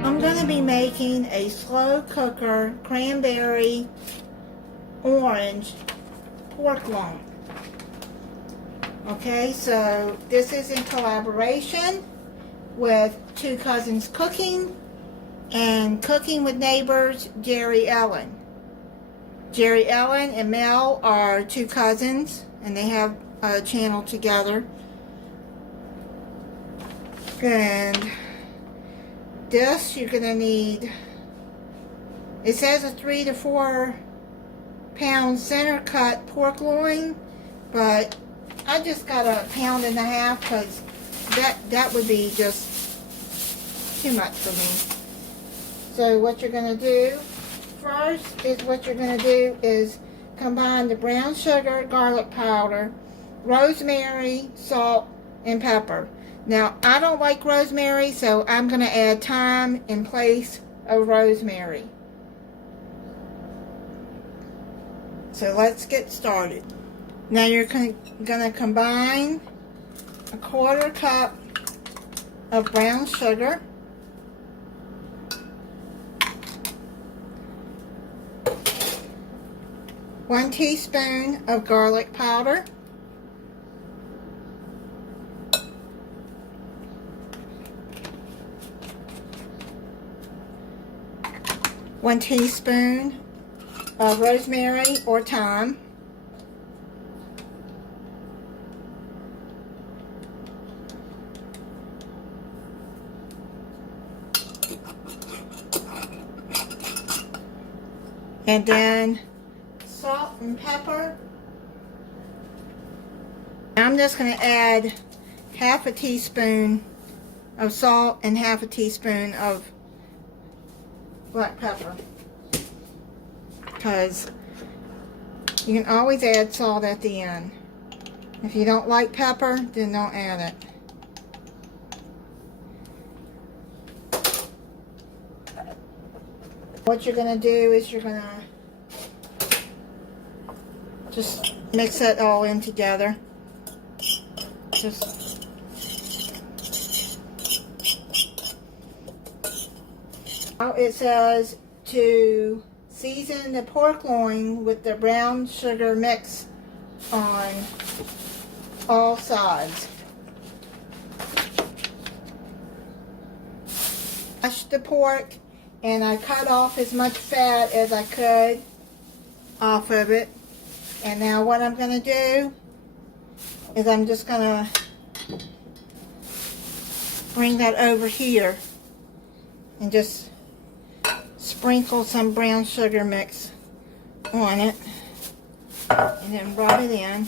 I'm going to be making a slow cooker cranberry orange pork loin. Okay, so this is in collaboration with Two Cousins Cooking and Cooking with Neighbors, Jerry Ellen. Jerry Ellen and Mel are two cousins, and they have a channel together. And this, you're going to need, it says a 3 to 4 pound center cut pork loin, but I just got a 1.5 pounds because that would be just too much for me. So what you're going to do first is combine the brown sugar, garlic powder, rosemary, salt, and pepper. Now, I don't like rosemary, so I'm going to add thyme in place of rosemary. So let's get started. Now you're going to combine a 1/4 cup of brown sugar, one teaspoon of garlic powder, one teaspoon of rosemary or thyme, and then salt and pepper. I'm just going to add 1/2 teaspoon of salt and 1/2 teaspoon of black pepper, because you can always add salt at the end. If you don't like pepper, then don't add it. What you're going to do is you're going to just mix it all in together. Now it says to season the pork loin with the brown sugar mix on all sides. Wash the pork, and I cut off as much fat as I could off of it. And now what I'm going to do is I'm just going to bring that over here and just sprinkle some brown sugar mix on it, and then rub it in.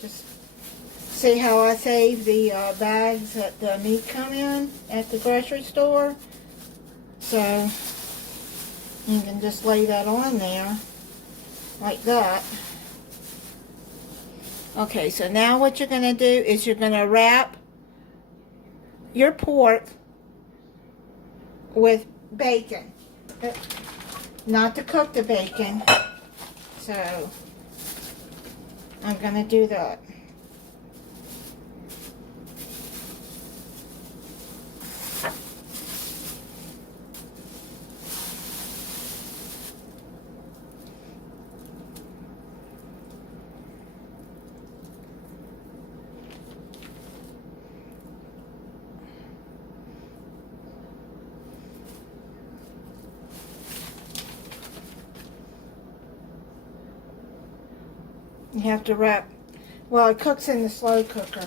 Just see how I save the bags that the meat come in at the grocery store. So you can just lay that on there like that. Okay, so now what you're going to do is you're going to wrap your pork with bacon. Not to cook the bacon. So I'm going to do that. You have to wrap, well, it cooks in the slow cooker.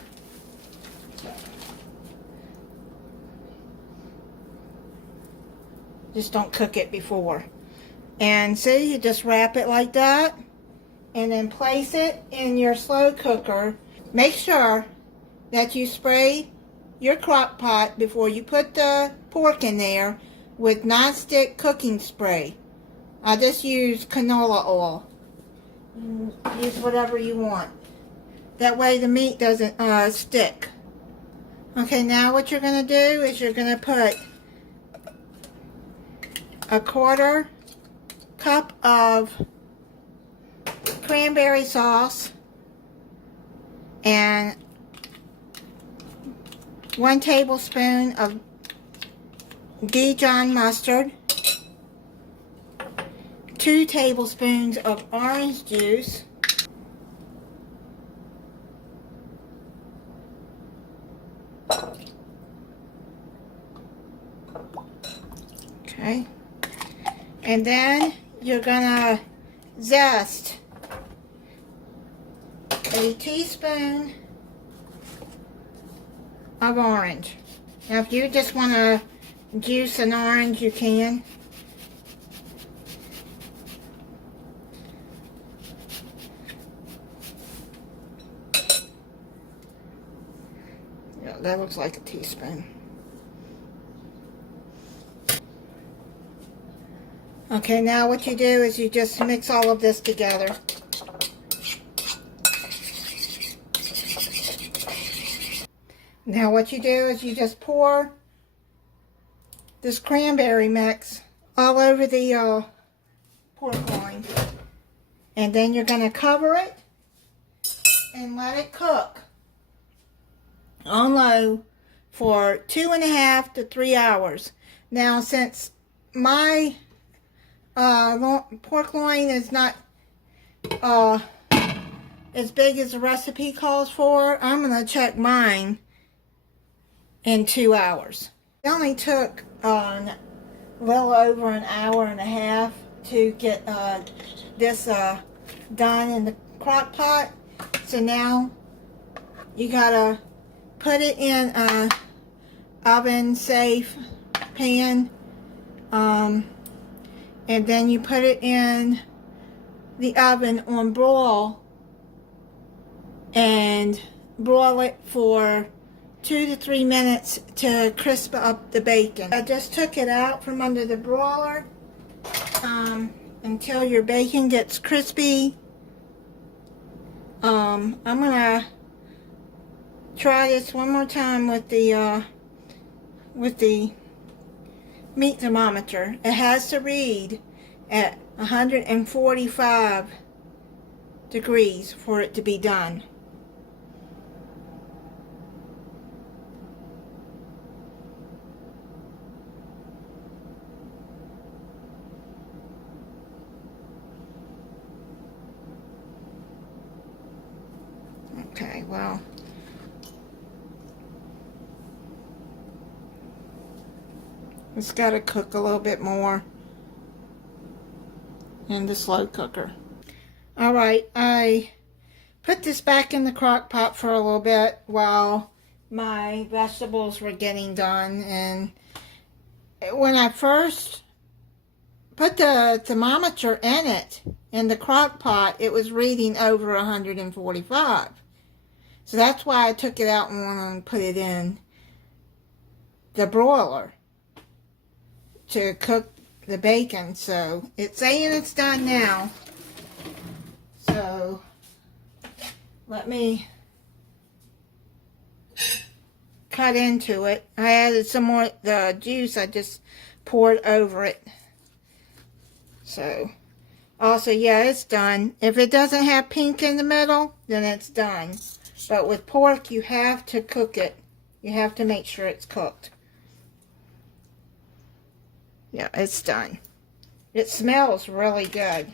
Just don't cook it before. And see, you just wrap it like that, and then place it in your slow cooker. Make sure that you spray your crock pot before you put the pork in there with non-stick cooking spray. I just use canola oil. Use whatever you want. That way the meat doesn't stick. Okay, now what you're going to do is you're going to put a 1/4 cup of cranberry sauce and 1 tablespoon of Dijon mustard, 2 tablespoons of orange juice, okay, and then you're gonna zest a teaspoon of orange. Now if you just want to juice an orange, you can. Yeah, that looks like a teaspoon. Okay, now what you do is you just mix all of this together. Now what you do is you just pour this cranberry mix all over the pork loin. And then you're going to cover it and let it cook on low for 2.5 to 3 hours. Now since my pork loin is not as big as the recipe calls for, I'm going to check mine in 2 hours. It only took a little over an hour and a half to get this done in the crock pot. So now you gotta put it in a oven safe pan, and then you put it in the oven on broil and broil it for 2 to 3 minutes to crisp up the bacon. I just took it out from under the broiler until your bacon gets crispy. I'm gonna try this one more time with the meat thermometer. It has to read at 145 degrees for it to be done. Okay, well, it's got to cook a little bit more in the slow cooker. Alright, I put this back in the crock pot for a little bit while my vegetables were getting done, and when I first put the thermometer in it, in the crock pot, it was reading over 145. So that's why I took it out and put it in the broiler to cook the bacon. So it's saying it's done now. So let me cut into it. I added some more the juice. I just poured over it. So also, yeah, it's done. If it doesn't have pink in the middle, then it's done. But with pork, you have to cook it. You have to make sure it's cooked. Yeah, it's done. It smells really good.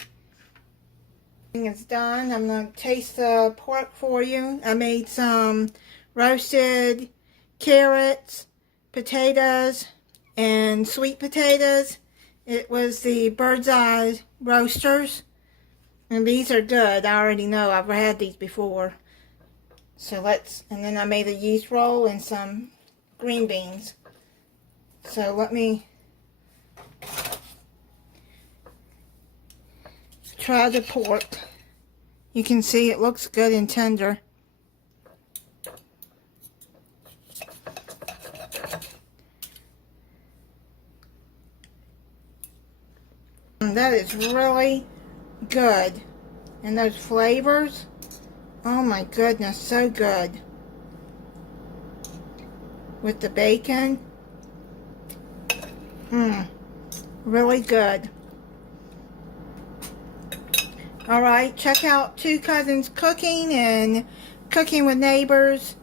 It's done. I'm going to taste the pork for you. I made some roasted carrots, potatoes, and sweet potatoes. It was the Bird's Eye Roasters. And these are good. I already know. I've had these before. So and then I made a yeast roll and some green beans. So let me try the pork. You can see it looks good and tender. And that is really good. And those flavors Oh my goodness, so good. With the bacon. Really good. Alright, check out Two Cousins Cooking and Cooking with Neighbors.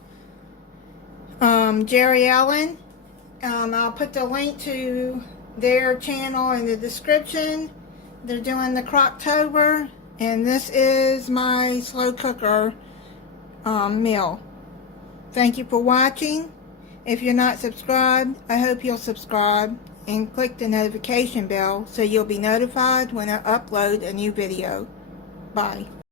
Jerry Allen. I'll put the link to their channel in the description. They're doing the Crocktober, and this is my slow cooker meal. Thank you for watching. If you're not subscribed, I hope you'll subscribe and click the notification bell so you'll be notified when I upload a new video. Bye.